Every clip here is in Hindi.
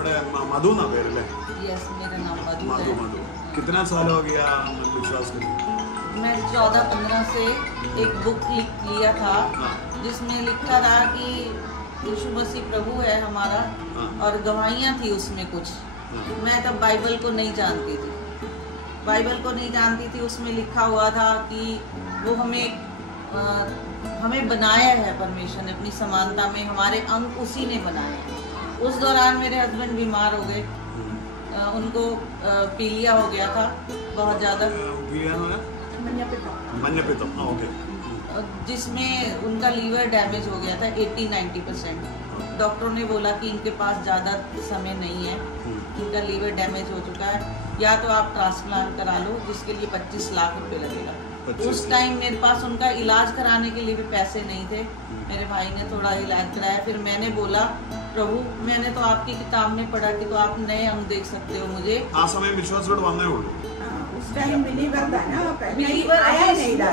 നമ്മുടെ മധു എന്നാ പേരല്ലേ? यस, मेरा नाम मधु मधु है। मधु कितना साल हो गया विश्वास के? मैं 14-15 से एक बुक लिया था जिसमें लिखा था कि यीशु मसीह प्रभु है हमारा, और गवाहियाँ थी उसमें कुछ। मैं तब बाइबल को नहीं जानती थी, उसमें लिखा हुआ था कि वो हमें बनाया है परमेश्वर ने अपनी समानता में, हमारे अंग उसी ने बनाए। उस दौरान मेरे हस्बैंड बीमार हो गए, उनको पीलिया हो गया था बहुत ज़्यादा, जिसमें उनका लीवर डैमेज हो गया था 80-90%। डॉक्टरों ने बोला कि इनके पास ज़्यादा समय नहीं है, इनका लीवर डैमेज हो चुका है, या तो आप ट्रांसप्लांट करा लो जिसके लिए 25 लाख रुपए लगेगा। उस टाइम मेरे पास उनका इलाज कराने के लिए भी पैसे नहीं थे। मेरे भाई ने थोड़ा इलाज कराया। फिर मैंने बोला, प्रभु मैंने तो आपकी किताब में पढ़ा कि तो आप नए अंग देख सकते हो मुझे। आ समय विश्वासोട് വന്നേ ഉള്ളൂ। उस टाइम बिलीवर था ना, बिलीवर आया नहीं था।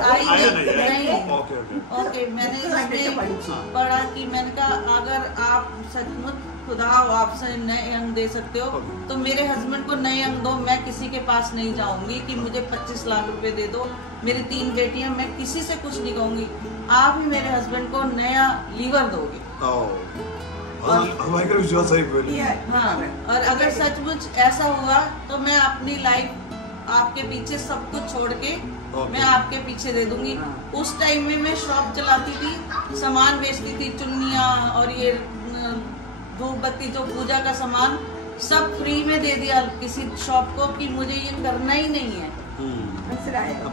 ओके, मैंने इसमें पढ़ा कि मैंने कहा अगर आप सचमुच खुदा आपसे नए अंग दे सकते हो तो मेरे हस्बैंड को नए अंग दो। मैं किसी के पास नहीं जाऊंगी कि मुझे 25 लाख रुपए दे दो, मेरी 3 बेटियां, मैं किसी से कुछ नहीं कहूंगी, आप ही मेरे हस्बैंड को नया लीवर दोगे। भयंकर विश्वास है। हाँ, और अगर सचमुच ऐसा हुआ तो मैं अपनी लाइफ आपके पीछे सब कुछ छोड़ के मैं आपके पीछे दे दूंगी। उस टाइम में मैं शॉप चलाती थी, सामान बेचती थी, चुन्नियाँ और ये धूप बत्ती जो पूजा का सामान सब फ्री में दे दिया किसी शॉप को कि मुझे ये करना ही नहीं है।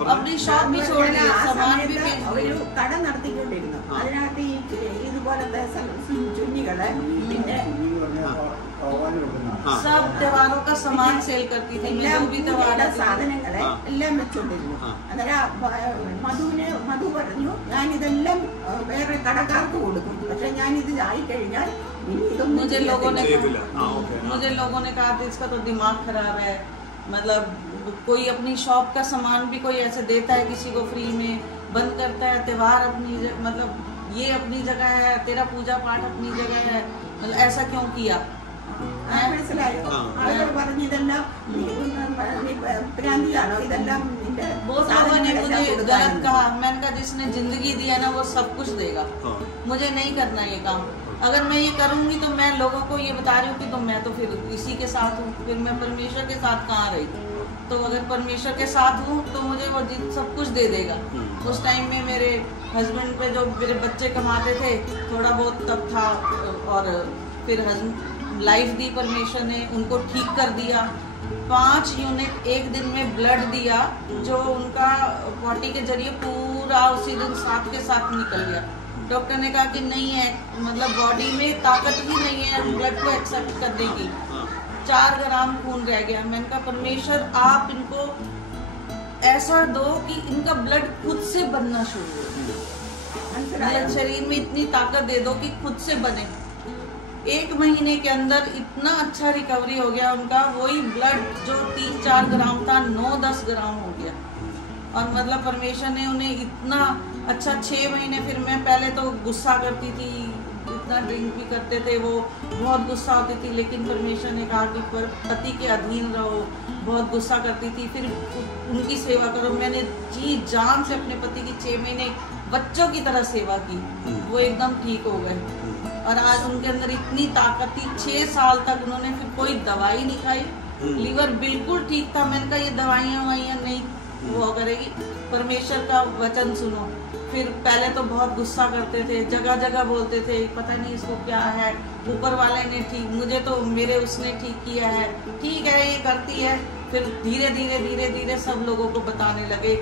अपनी शॉप भी छोड़ दिया, सामान भी बेच दिया। കട നടത്തിക്കൊണ്ടിരുന്നു, അതിനകത്ത് ഇതുപോലത്തെ ചുന്നികള് പിന്നെ सब त्योहारों का सामान सेल करती थी, സാധനങ്ങളെ എല്ലാം വെച്ചോണ്ടിരുന്നു। അന്നേരം മധു പറഞ്ഞു, ഞാനിതെല്ലാം വേറെ കടക്കാർക്ക് കൊടുക്കും, പക്ഷെ ഞാനിത് ആയിക്കഴിഞ്ഞാൽ मुझे लोगों ने कहा था इसका तो दिमाग खराब है, मतलब कोई अपनी शॉप का सामान भी कोई ऐसे देता है किसी को फ्री में, बंद करता है त्योहार अपनी, मतलब ये अपनी जगह है, तेरा पूजा पाठ अपनी जगह है, मतलब ऐसा क्यों किया? മനസ്സിലായോ? ആളുകൾ പറഞ്ഞു ഇതെല്ലാം പ്രാന്തിയാണോ, ഇതെല്ലാം बहुत लोगों ने मुझे गलत कहा। मैंने कहा जिसने जिंदगी दिया ना वो सब कुछ देगा, मुझे नहीं करना ये काम। अगर मैं ये करूंगी तो मैं लोगों को ये बता रही हूँ कि तो मैं तो फिर इसी के साथ हूँ, फिर मैं परमेश्वर के साथ कहाँ रही? तो अगर परमेश्वर के साथ हूँ तो मुझे वो सब कुछ दे देगा। उस टाइम में मेरे हस्बैंड पे जो मेरे बच्चे कमाते थे थोड़ा बहुत तब था, और फिर लाइफ दी परमेश्वर ने, उनको ठीक कर दिया। 5 यूनिट एक दिन में ब्लड दिया, जो उनका पॉटी के जरिए पूरा उसी दिन साथ के साथ निकल गया। डॉक्टर ने कहा कि नहीं है, मतलब बॉडी में ताकत ही नहीं है ब्लड को एक्सेप्ट करने की, 4 ग्राम खून रह गया। मैंने कहा परमेश्वर आप इनको ऐसा दो कि इनका ब्लड खुद से बनना शुरू हो, शरीर में इतनी ताकत दे दो कि खुद से बने। 1 महीने के अंदर इतना अच्छा रिकवरी हो गया उनका, वही ब्लड जो 3-4 ग्राम था 9-10 ग्राम हो गया। और मतलब परमेश्वर ने उन्हें इतना अच्छा 6 महीने, फिर मैं पहले तो गुस्सा करती थी, इतना ड्रिंक भी करते थे, वो बहुत गुस्सा होती थी, लेकिन परमेश्वर ने कहा कि पति के अधीन रहो, बहुत गुस्सा करती थी, फिर उनकी सेवा करो। मैंने जी जान से अपने पति की 6 महीने बच्चों की तरह सेवा की, वो एकदम ठीक हो गए, और आज उनके अंदर इतनी ताकत थी। 6 साल तक उन्होंने फिर कोई दवाई नहीं खाई, लीवर बिल्कुल ठीक था। मैंने कहा ये दवाइयाँ नहीं वो करेगी, परमेश्वर का वचन सुनो। फिर पहले तो बहुत गुस्सा करते थे, जगह जगह बोलते थे पता नहीं इसको क्या है, ऊपर वाले ने ठीक, मुझे तो मेरे उसने ठीक किया है, ठीक है ये करती है। फिर धीरे धीरे सब लोगों को बताने लगे,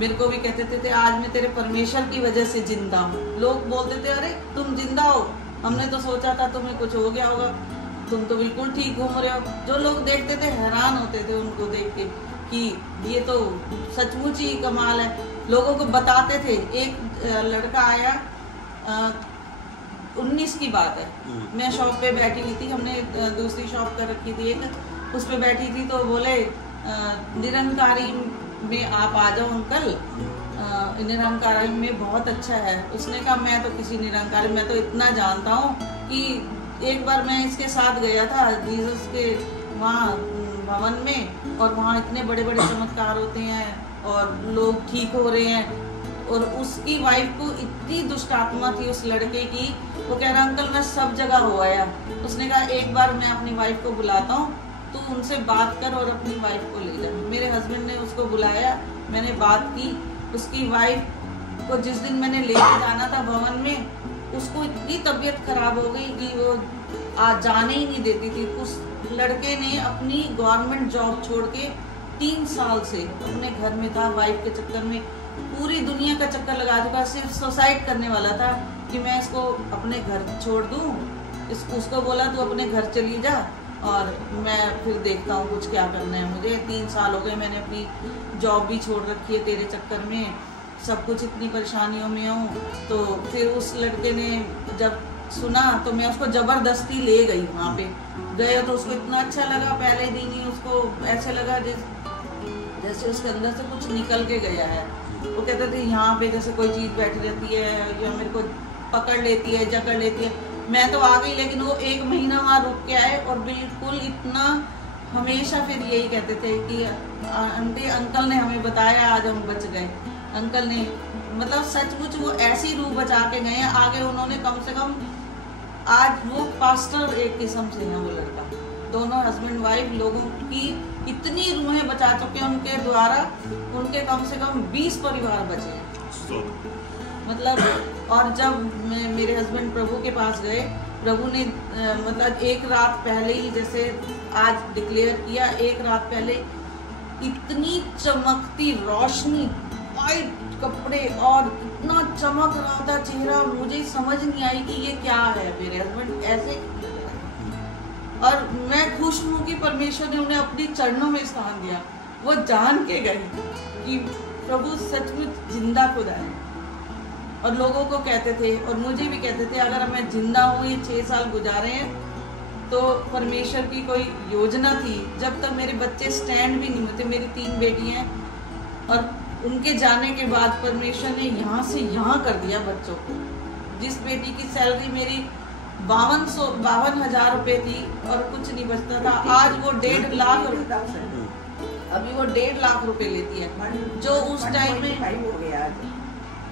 मेरे को भी कहते थे आज मैं तेरे परमेश्वर की वजह से जिंदा हूँ। लोग बोलते थे अरे तुम जिंदा हो, हमने तो सोचा था तुम्हें कुछ हो गया होगा, तुम तो बिल्कुल ठीक घूम रहे हो। जो लोग देखते थे हैरान होते थे उनको देख के कि ये तो सचमुच ही कमाल है। लोगों को बताते थे। एक लड़का आया, 19 की बात है, मैं शॉप पे बैठी हुई थी, हमने दूसरी शॉप कर रखी थी एक, उस पे बैठी थी, तो बोले निरंकारी में आप आ जाओ अंकल, निरंकारी में बहुत अच्छा है। उसने कहा मैं तो किसी निरंकारी, मैं तो इतना जानता हूँ कि एक बार मैं इसके साथ गया था जीसस के वहाँ भवन में, और वहाँ इतने बड़े बड़े चमत्कार होते हैं और लोग ठीक हो रहे हैं, और उसकी वाइफ को इतनी दुष्ट आत्मा थी उस लड़के की, वो कह रहा अंकल मैं सब जगह हो आया। उसने कहा एक बार मैं अपनी वाइफ को बुलाता हूँ, तू उनसे बात कर और अपनी वाइफ को ले जा। मेरे हस्बैंड ने उसको बुलाया, मैंने बात की। उसकी वाइफ को जिस दिन मैंने लेके जाना था भवन में, उसको इतनी तबीयत खराब हो गई कि वो जाने ही नहीं देती थी। उस लड़के ने अपनी गवर्नमेंट जॉब छोड़ के 3 साल से अपने घर में था, वाइफ के चक्कर में पूरी दुनिया का चक्कर लगा चुका, सिर्फ सुसाइड करने वाला था कि मैं इसको अपने घर छोड़ दूं। उसको बोला तू अपने घर चली जा और मैं फिर देखता हूँ कुछ क्या करना है मुझे। 3 साल हो गए, मैंने अपनी जॉब भी छोड़ रखी है तेरे चक्कर में, सब कुछ इतनी परेशानियों में हूँ। तो फिर उस लड़के ने जब सुना तो मैं उसको जबरदस्ती ले गई। वहाँ पे गए तो उसको इतना अच्छा लगा, पहले दिन ही उसको ऐसे लगा जैसे उसके अंदर से कुछ निकल के गया है। वो कहते थे यहाँ पे जैसे कोई चीज़ बैठी रहती है या मेरे को पकड़ लेती है, जकड़ लेती है। मैं तो आ गई, लेकिन वो 1 महीना वहाँ रुक के आए और बिल्कुल इतना, हमेशा फिर यही कहते थे कि आंटी अंकल ने हमें बताया, आज हम बच गए। अंकल ने मतलब सचमुच वो ऐसी रूह बचा के गए हैं। आगे उन्होंने कम से कम, आज वो पास्टर एक किस्म से है वो लड़का। दोनों हस्बैंड वाइफ लोगों की इतनी रूहें बचा चुके हैं उनके द्वारा, उनके कम से कम 20 परिवार बचे हैं मतलब। और जब मेरे हस्बैंड प्रभु के पास गए, प्रभु ने मतलब 1 रात पहले ही, जैसे आज डिक्लेयर किया, 1 रात पहले इतनी चमकती रोशनी, वाइट कपड़े और इतना चमक रहा था चेहरा, मुझे समझ नहीं आई कि ये क्या है। मेरे हस्बैंड ऐसे, और मैं खुश हूँ कि परमेश्वर ने उन्हें अपने चरणों में स्थान दिया। वो जान के गए कि प्रभु सचमुच जिंदा खुदा है। और लोगों को कहते थे और मुझे भी कहते थे, अगर मैं जिंदा हूँ, ये 6 साल गुजारे हैं, तो परमेश्वर की कोई योजना थी। जब तक मेरे बच्चे स्टैंड भी नहीं होते, मेरी 3 बेटियां हैं, और उनके जाने के बाद परमेश्वर ने यहाँ से यहाँ कर दिया बच्चों को। जिस बेटी की सैलरी मेरी 52,000 रुपए थी और कुछ नहीं बचता था, आज वो 1.5 लाख, अभी वो 1.5 लाख रुपए लेती है, जो उस टाइम में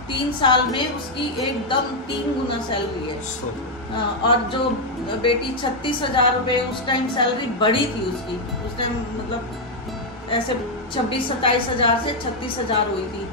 3 साल में उसकी एकदम 3 गुना सैलरी है। और जो बेटी 36,000 रुपए, उस टाइम सैलरी बड़ी थी उसकी, उस टाइम मतलब ऐसे 26-27 हजार से 36,000 हुई थी,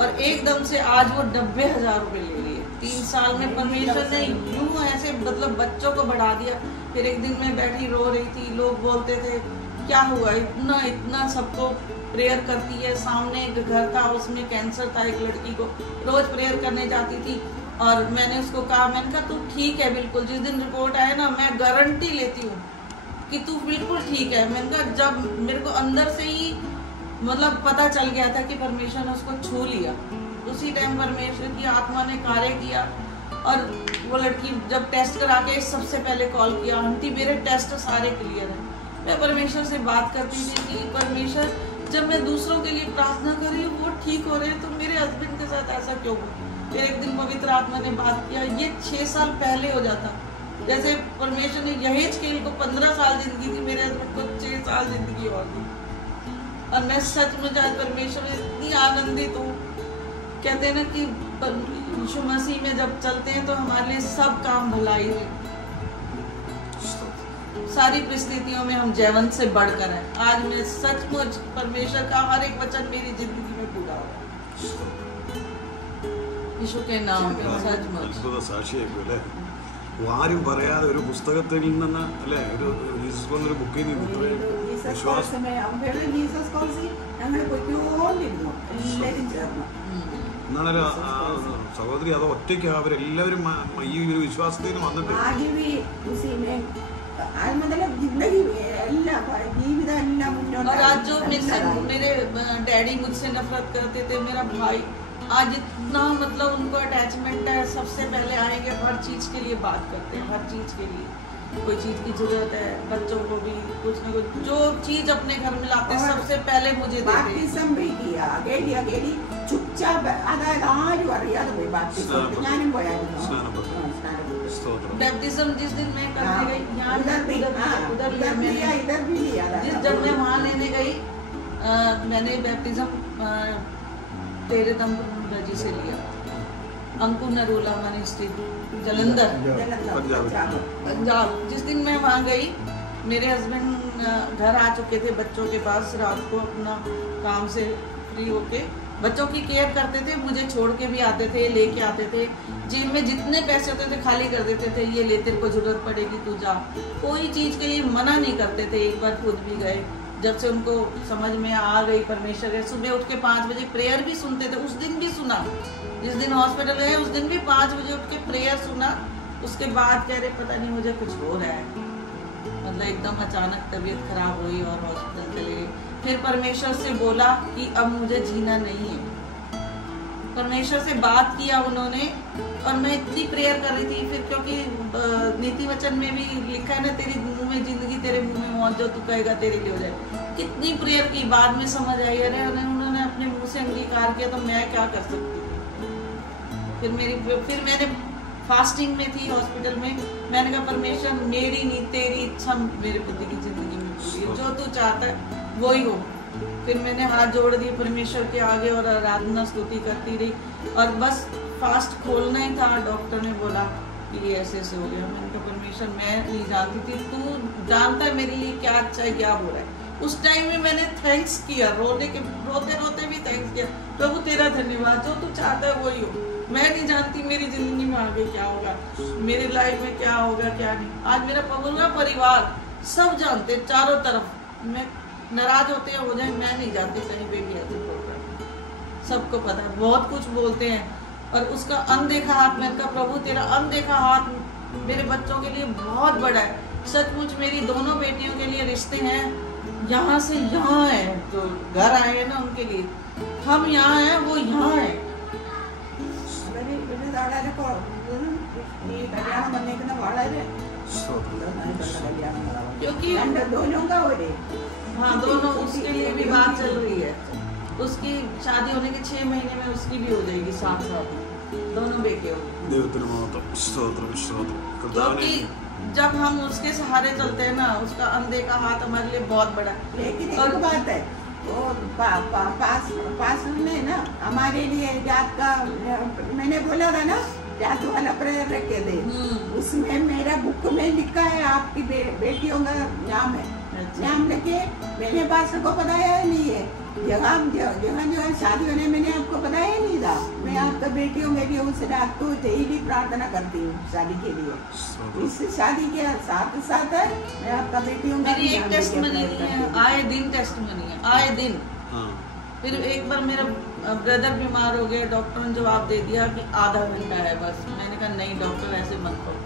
और एकदम से आज वो 90,000 रुपए ले रही है। 3 साल में परमेश्वर ने यूं ऐसे मतलब बच्चों को बढ़ा दिया। फिर एक दिन मैं बैठी रो रही थी, लोग बोलते थे क्या हुआ, इतना इतना सबको प्रेयर करती है। सामने एक घर था, उसमें कैंसर था एक लड़की को, रोज प्रेयर करने जाती थी। और मैंने उसको कहा, मैंने कहा तू ठीक है बिल्कुल, जिस दिन रिपोर्ट आए ना, मैं गारंटी लेती हूँ कि तू बिल्कुल ठीक है। मैंने कहा, जब मेरे को अंदर से ही मतलब पता चल गया था कि परमेश्वर ने उसको छू लिया, उसी टाइम परमेश्वर की आत्मा ने कार्य किया। और वो लड़की जब टेस्ट करा के सबसे पहले कॉल किया, आंटी मेरे टेस्ट सारे क्लियर हैं। मैं परमेश्वर से बात करती थी कि परमेश्वर, जब मैं दूसरों के लिए प्रार्थना कर रही हूँ वो ठीक हो रहे हैं, तो मेरे हस्बैंड के साथ ऐसा क्यों हुआ। फिर एक दिन पवित्र आत्मा ने बात किया, ये 6 साल पहले हो जाता। जैसे परमेश्वर ने यहेजकेल को 15 साल जिंदगी थी, मेरे हस्बैंड को 6 साल जिंदगी और दी। और मैं सचमुच आज परमेश्वर में इतनी आनंदित हूँ। कहते हैं ना कि यीशु मसीह में जब चलते हैं तो हमारे लिए सब काम भलाई है। सारी परिस्थितियों में हम जयवंत से बढ़कर हैं। आज मैं सचमुच परमेश्वर का हर एक वचन मेरी जिंदगी में पूरा हुआ यीशु के नाम में। सचमुच സാക്ഷിയായിപ്പോല്ലേ, ആരും പറയാതെ ഒരു പുസ്തകത്തിൽ നിന്ന് അല്ലേ, ഒരു ജീസസ് കോളിന്റെ ബുക്കിൽ നിന്ന് ഇത്രയും വിശ്വാസം എന്നാണല്ലോ സഹോദരി, അത് ഒറ്റയ്ക്ക് അവരെല്ലാവരും ഈ ഒരു വിശ്വാസത്തിൽ വന്നിട്ട് और आज जो मेरे डैडी मुझसे नफरत करते थे, मेरा भाई, आज इतना मतलब उनको अटैचमेंट है, सबसे पहले आएंगे, हर चीज के लिए बात करते हैं, हर चीज के लिए। कोई चीज की जरूरत है, बच्चों को भी कुछ न कुछ जो चीज अपने घर में लाते हैं सबसे पहले मुझे देते हैं। ബാപ്റ്റിസം കിട്ടിയ അകേലി ചുപ്ചാപ്പ് അതായത് ആരും അറിയാതെ പോയി ബാപ്റ്റിസം ഞാനും പോയായിരുന്നു സ്തോത്രം. बैप्टिज्म जिस दिन मैं करने गई यहाँ उधर भी उधर लिया मैंने। इधर भी लिया था। जब मैं वहाँ लेने गई मैंने बैप्टिज्म तेरे तंबू जी से लिया, अंकुर नरूला मिनिस्ट्री जलंधर पंजाब। जिस दिन मैं वहाँ गई मेरे हस्बैंड घर आ चुके थे बच्चों के पास, रात को अपना काम से फ्री होके बच्चों की केयर करते थे, मुझे छोड़ के भी आते थे, लेके आते थे, जेब में जितने पैसे होते थे खाली कर देते थे, ये ले तेरे को जरूरत पड़ेगी तू जा, कोई चीज के लिए मना नहीं करते थे। एक बार खुद भी गए, जब से उनको समझ में आ गई परमेश्वर है, सुबह उठ के 5 बजे प्रेयर भी सुनते थे। उस दिन भी सुना, जिस दिन हॉस्पिटल गए उस दिन भी 5 बजे उठ के प्रेयर सुना। उसके बाद कह रहे पता नहीं मुझे कुछ हो रहा है, मतलब एकदम अचानक तबीयत खराब हुई और हॉस्पिटल चले गए। फिर परमेश्वर से बोला कि अब मुझे जीना नहीं है, परमेश्वर से बात किया उन्होंने, और मैं इतनी प्रेयर कर रही थी। फिर क्योंकि नीति वचन में भी लिखा है ना, तेरे मुंह में जिंदगी तेरे मुंह में मौत, जो तू कहेगा तेरे लिए हो जाए। कितनी प्रेयर की, बाद में समझ आई अरे उन्होंने अपने मुंह से अंगीकार किया तो मैं क्या कर सकती थी। फिर मैंने फास्टिंग में थी हॉस्पिटल में, मैंने कहा परमेश्वर मेरी नहीं तेरी इच्छा मेरे पति की जिंदगी में पूरी है, जो तू चाहता है वही हो। फिर मैंने हाथ जोड़ दिए परमेश्वर के आगे और आराधना स्तुति करती रही, और बस फास्ट खोलना ही था, डॉक्टर ने बोला कि ये ऐसे ऐसे हो गया। मैंने कहा परमेश्वर मैं नहीं जानती थी, तू जानता है मेरे लिए क्या अच्छा है क्या बुरा है। उस टाइम में मैंने थैंक्स किया, रोते रोते भी थैंक्स किया, प्रभु तेरा धन्यवाद, जो तू चाहता है वही हो। मैं नहीं जानती मेरी जिंदगी में आगे क्या होगा, मेरी लाइफ में क्या होगा क्या नहीं। आज मेरा पूरा परिवार सब जानते, चारों तरफ, मैं नाराज होते हैं हो जाए मैं नहीं जानती कहीं पे भी ऐसे प्रोग्राम, सबको पता है, बहुत कुछ बोलते हैं। और उसका अनदेखा हाथ, मैंने कहा प्रभु तेरा अनदेखा हाथ मेरे बच्चों के लिए बहुत बड़ा है। सचमुच मेरी दोनों बेटियों के लिए रिश्ते हैं, यहाँ से यहाँ है, तो घर आए हैं ना उनके लिए, हम यहाँ हैं वो यहाँ है। क्योंकि दोनों का हो रहे, हाँ दोनों, उसके लिए भी बात चल रही है, उसकी शादी होने के 6 महीने में उसकी भी हो जाएगी, 7 साल में दोनों बेटे होंगे। क्योंकि जब हम उसके सहारे चलते हैं ना, उसका अनदेखा हाथ हमारे लिए बहुत बड़ा है। लेकिन एक बात है, वो पास में ना हमारे लिए जात का, मैंने बोला था ना जात वाला प्रेयर रखे थे, उसमें मेरा बुक में लिखा है आपकी बेटियों का नाम है, नाम लेके मैंने पास्टर को बताया नहीं है, जगह शादी होने मैंने आपको बताया नहीं था। मैं आपका बेटियों के लिए उस रात को डेली प्रार्थना करती हूँ शादी के लिए, इस शादी के साथ साथ मैं आपका बेटियों मेरी एक टेस्टमनी है, आए दिन टेस्टमनी है, आए दिन। फिर एक बार मेरा ब्रदर बीमार हो गया, डॉक्टर ने जवाब दे दिया कि आधा घंटा है बस। मैंने कहा नहीं डॉक्टर ऐसे मत करो,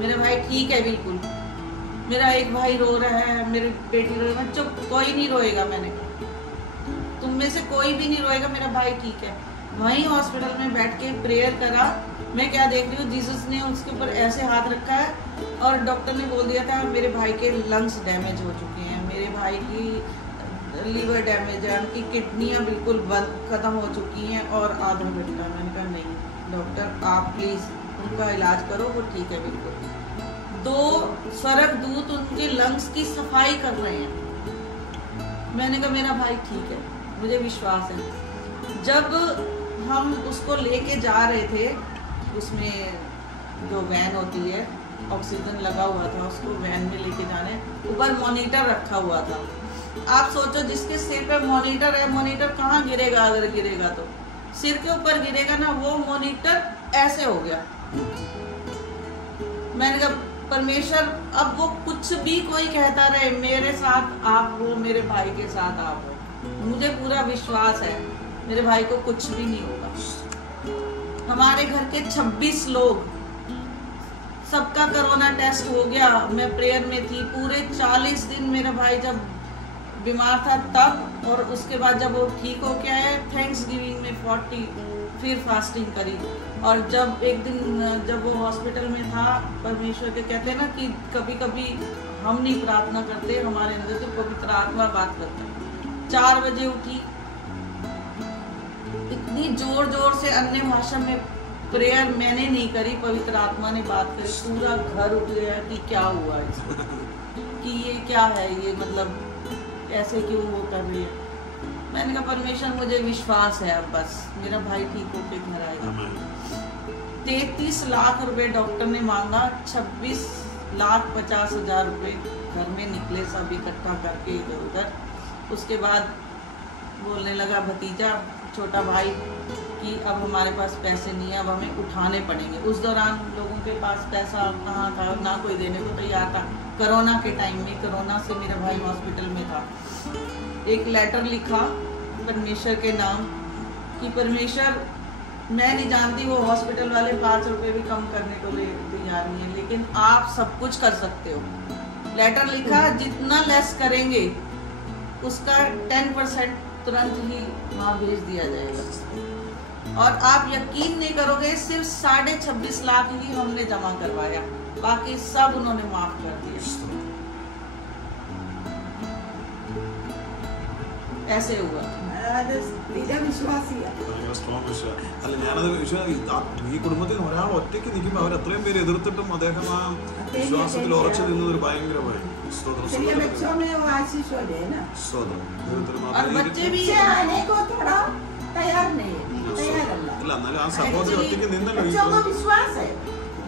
मेरा भाई ठीक है बिल्कुल, मेरा एक भाई रो रहा है, मेरी बेटी रो रही है, चुप, कोई नहीं रोएगा, मैंने तुम में से कोई भी नहीं रोएगा, मेरा भाई ठीक है। वहीं हॉस्पिटल में बैठ के प्रेयर करा, मैं क्या देख रही हूँ, जीसस ने उसके ऊपर ऐसे हाथ रखा है और डॉक्टर ने बोल दिया था मेरे भाई के लंग्स डैमेज हो चुके हैं, मेरे भाई की लीवर डैमेज है, उनकी किडनियाँ बिल्कुल बंद खत्म हो चुकी हैं और आधा घंटा। मैंने कहा नहीं डॉक्टर आप प्लीज़ उनका इलाज करो, वो ठीक है बिल्कुल। 2 स्वर्गदूत उनके लंग्स की सफाई कर रहे हैं। मैंने कहा मेरा भाई ठीक है, मुझे विश्वास है। जब हम उसको लेके जा रहे थे, उसमें जो वैन होती है ऑक्सीजन लगा हुआ था, उसको वैन में लेके जाने, ऊपर मॉनिटर रखा हुआ था। आप सोचो जिसके सिर पे मॉनिटर है, मॉनिटर कहाँ गिरेगा, अगर गिरेगा तो सिर के ऊपर गिरेगा ना, वो मॉनिटर ऐसे हो गया। मैंने कहा परमेश्वर अब वो कुछ भी कोई कहता रहे, मेरे साथ आप हो, मेरे भाई के साथ आप हो, मुझे पूरा विश्वास है मेरे भाई को कुछ भी नहीं होगा। हमारे घर के 26 लोग, सबका कोरोना टेस्ट हो गया, मैं प्रेयर में थी पूरे 40 दिन। मेरा भाई जब बीमार था तब, और उसके बाद जब वो ठीक हो के आया, थैंक्स गिविंग में फिर फास्टिंग करी। और जब एक दिन जब वो हॉस्पिटल में था, परमेश्वर के कहते हैं ना कि कभी कभी हम नहीं प्रार्थना करते, हमारे अंदर तो पवित्र आत्मा बात करता है। 4 बजे उठी, इतनी जोर जोर से अन्य भाषा में प्रेयर मैंने नहीं करी, पवित्र आत्मा ने बात करी। पूरा घर उठ गया कि क्या हुआ इसको, कि ये क्या है, ये मतलब ऐसे क्यों वो कर रही है। मैंने कहा परमेश्वर मुझे विश्वास है, अब बस मेरा भाई ठीक होके घर आएगा। 33 लाख रुपए डॉक्टर ने मांगा, 26,50,000 रुपए घर में निकले सब इकट्ठा करके इधर उधर। उसके बाद बोलने लगा भतीजा, छोटा भाई, कि अब हमारे पास पैसे नहीं है, अब हमें उठाने पड़ेंगे। उस दौरान लोगों के पास पैसा कहाँ था, ना कोई देने को तैयार था। कोरोना के टाइम में, कोरोना से मेरा भाई हॉस्पिटल में था। एक लेटर लिखा परमेश्वर के नाम कि परमेश्वर, मैं नहीं जानती वो हॉस्पिटल वाले 5 रुपए भी कम करने को तैयार नहीं है, लेकिन आप सब कुछ कर सकते हो। लेटर लिखा, जितना लेस करेंगे उसका 10% तुरंत ही वहाँ भेज दिया जाएगा। और आप यकीन नहीं करोगे, सिर्फ 26.5 लाख ही हमने जमा करवाया, बाकी सब उन्होंने माफ कर दिया। ऐसे हुआ। അല്ല, ഞാനത് ഈ കുടുംബത്തിൽ ഒരാൾ ഒറ്റയ്ക്ക് നിൽക്കുമ്പോൾ അവർ അത്രയും പേര് എതിർത്തിട്ടും അദ്ദേഹം ആ വിശ്വാസത്തിൽ ഉറച്ചു നിന്നത് ഒരു ഭയങ്കരമായി അല്ല, എന്നാലും ആ സഹോദരി ഒറ്റയ്ക്ക് നിന്നല്ലോ।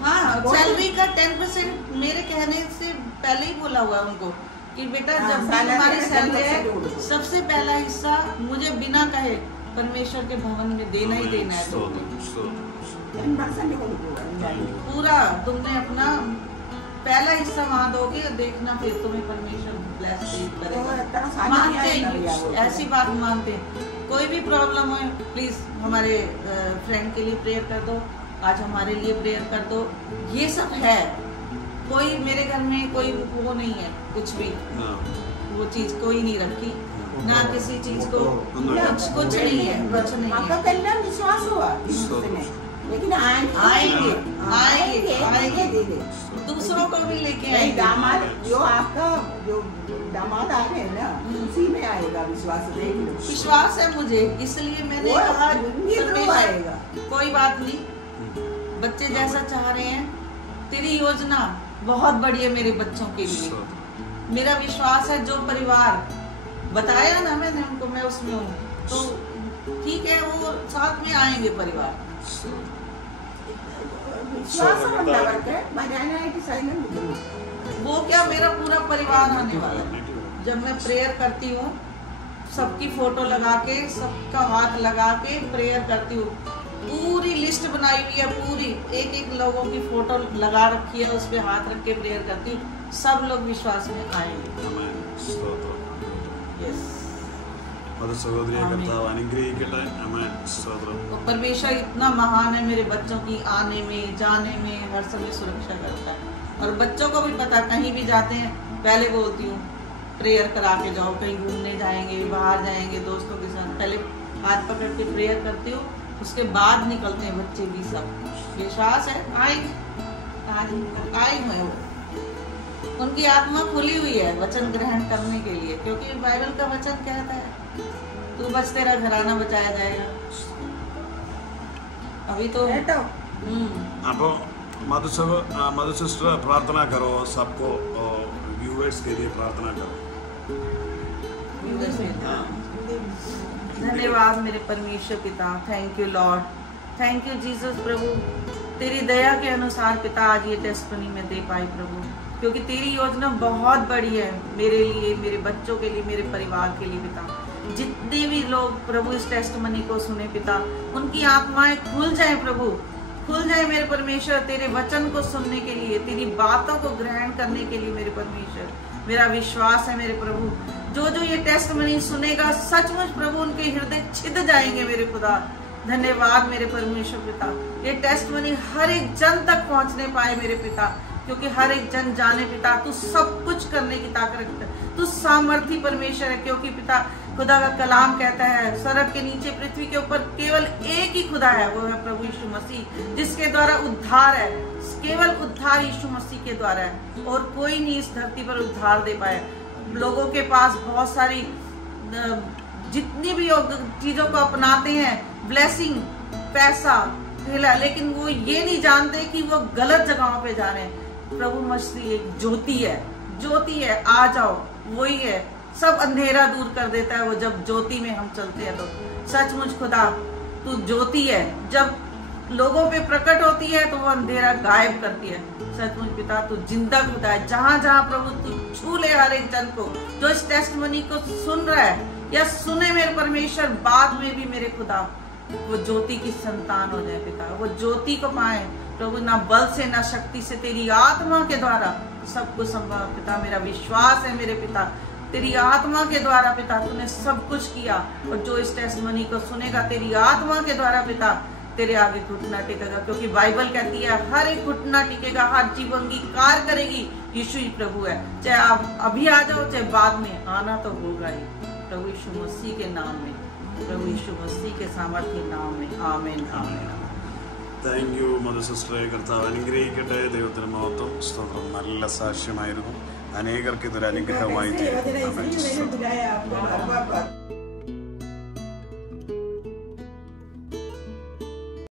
हाँ, सैलरी का 10% मेरे कहने से पहले ही बोला हुआ उनको कि बेटा जब भी तुम्हारी सैलरी है, सबसे पहला हिस्सा मुझे बिना कहे परमेश्वर के भवन में देना ही देना है। तो पूरा तुमने अपना पहला हिस्सा वहाँ दोगे, देखना फिर तुम्हें परमेश्वर ब्लेस करेगा। मानते हैं, ऐसी बात मानते हैं। कोई भी प्रॉब्लम हो, प्लीज हमारे फ्रेंड के लिए प्रेयर कर दो, आज हमारे लिए प्रेयर कर दो। ये सब है, कोई मेरे घर में कोई वो नहीं है, कुछ भी वो चीज कोई नहीं रखी, ना किसी चीज को कुछ नहीं है, कुछ नहीं है। पहला विश्वास हुआ, लेकिन आएंगे आएंगे आएंगे दूसरों को भी लेके आएंगे। दामाद जो आपका जो दामाद आ रहे हैं ना, उसी में आएगा विश्वास। विश्वास है मुझे, इसलिए मैंने कहा आएगा। कोई बात नहीं, बच्चे जैसा चाह रहे हैं, तेरी योजना बहुत बड़ी है मेरे बच्चों के लिए। मेरा विश्वास है, जो परिवार बताया ना मैंने उनको, मैं उसमें हूँ, तो ठीक है, वो साथ में आएंगे परिवार। वो क्या, मेरा पूरा परिवार आने वाला है। जब मैं प्रेयर करती हूँ, सबकी फोटो लगा के, सबका हाथ लगा के प्रेयर करती हूँ। पूरी लिस्ट बनाई हुई है, पूरी एक एक लोगों की फोटो लगा रखी है, उस पे हाथ रख के प्रेयर करती हूँ। सब लोग विश्वास में आएंगे। यस, परमेश्वर इतना महान है, मेरे बच्चों की आने में जाने में हर समय सुरक्षा करता है। और बच्चों को भी पता, कहीं भी जाते हैं पहले बोलती हूँ प्रेयर करा के जाओ। कहीं घूमने जाएंगे, बाहर जाएंगे दोस्तों के साथ, पहले हाथ पकड़ के प्रेयर करती हूँ, उसके बाद निकलते हैं बच्चे भी। सब विश्वास है, आएंगे वो। उनकी आत्मा खुली हुई है वचन ग्रहण करने के लिए, क्योंकि बाइबल का वचन कहता है तू बच, तेरा घराना बचाया जाएगा। अभी तो അപ്പോൾ मधु सिस्टर प्रार्थना करो, सबको व्यूअर्स के लिए प्रार्थना करो। धन्यवाद मेरे परमेश्वर पिता, thank you lord, thank you Jesus प्रभु। तेरी दया के अनुसार पिता आज ये टेस्टमनी में दे पाई प्रभु, क्योंकि तेरी योजना बहुत बड़ी है मेरे लिए, मेरे बच्चों के लिए, मेरे परिवार के लिए पिता। जितने भी लोग प्रभु इस टेस्टमनी को सुने पिता, उनकी आत्माएं खुल जाए प्रभु, खुल जाए मेरे परमेश्वर, तेरे वचन को सुनने के लिए, तेरी बातों को ग्रहण करने के लिए मेरे परमेश्वर। मेरा विश्वास है मेरे प्रभु, जो जो ये टेस्टमनी सुनेगा सचमुच प्रभु उनके हृदय छिद जाएंगे मेरे खुदा। धन्यवाद मेरे परमेश्वर पिता, ये टेस्टमनी हर एक जन तक पहुंचने पाए मेरे पिता, क्योंकि हर एक जन जाने पिता तू सब कुछ करने की ताकत रखता है, तू सामर्थी परमेश्वर है। क्योंकि पिता खुदा का कलाम कहता है सड़क के नीचे पृथ्वी के ऊपर केवल एक ही खुदा है, वो है प्रभु यीशु मसीह, जिसके द्वारा उद्धार है। केवल उद्धार यीशु मसीह के द्वारा है और कोई नहीं इस धरती पर उद्धार दे पाए। लोगों के पास बहुत सारी जितनी भी चीजों को अपनाते हैं, ब्लेसिंग, पैसा, लेकिन वो ये नहीं जानते कि वो गलत जगहों पे जा रहे हैं। प्रभु मसीह एक ज्योति है, ज्योति है, आ जाओ, वही है, सब अंधेरा दूर कर देता है वो जब ज्योति में हम चलते हैं। तो सचमुच खुदा तू ज्योति है, जब लोगों पे प्रकट होती है तो वो अंधेरा गायब करती है। सचमुच पिता तू जिंदा खुदा है, जहां जहां प्रभु तू छू ले हर एक जन को जो इस टेस्टमनी को सुन रहा है या सुने मेरे परमेश्वर, बाद में भी मेरे खुदा वो ज्योति की संतान हो जाए पिता, वो ज्योति को पाए प्रभु, ना बल से ना शक्ति से, तेरी आत्मा के द्वारा सब कुछ संभव पिता। मेरा विश्वास है मेरे पिता, तेरी आत्मा के द्वारा पिता तूने सब कुछ किया, और जो इस टेस्टमनी को सुनेगा तेरी आत्मा के द्वारा पिता तेरे आगे घुटना टेकेगा, क्योंकि बाइबल कहती है हर एक घुटना टिकेगा, हर जीव अंगीकार करेगी यीशु ही प्रभु है। चाहे आप अभी आ जाओ चाहे बाद में, आना तो होगा ही प्रभु यीशु मसीह के नाम में, प्रभु यीशु मसीह के सामर्थ्य नाम में, आमीन आमीन। താങ്ക് യു മദർ സിസ്റ്ററെ. കർത്താവ് അനുഗ്രഹിക്കട്ടെ. ദൈവത്തിന് മഹത്വം. സ്തോത്രം. നല്ല സാക്ഷ്യമായിരുന്നു. അനേകർക്ക് ഇതൊരു അനുഗ്രഹമായി തീരും.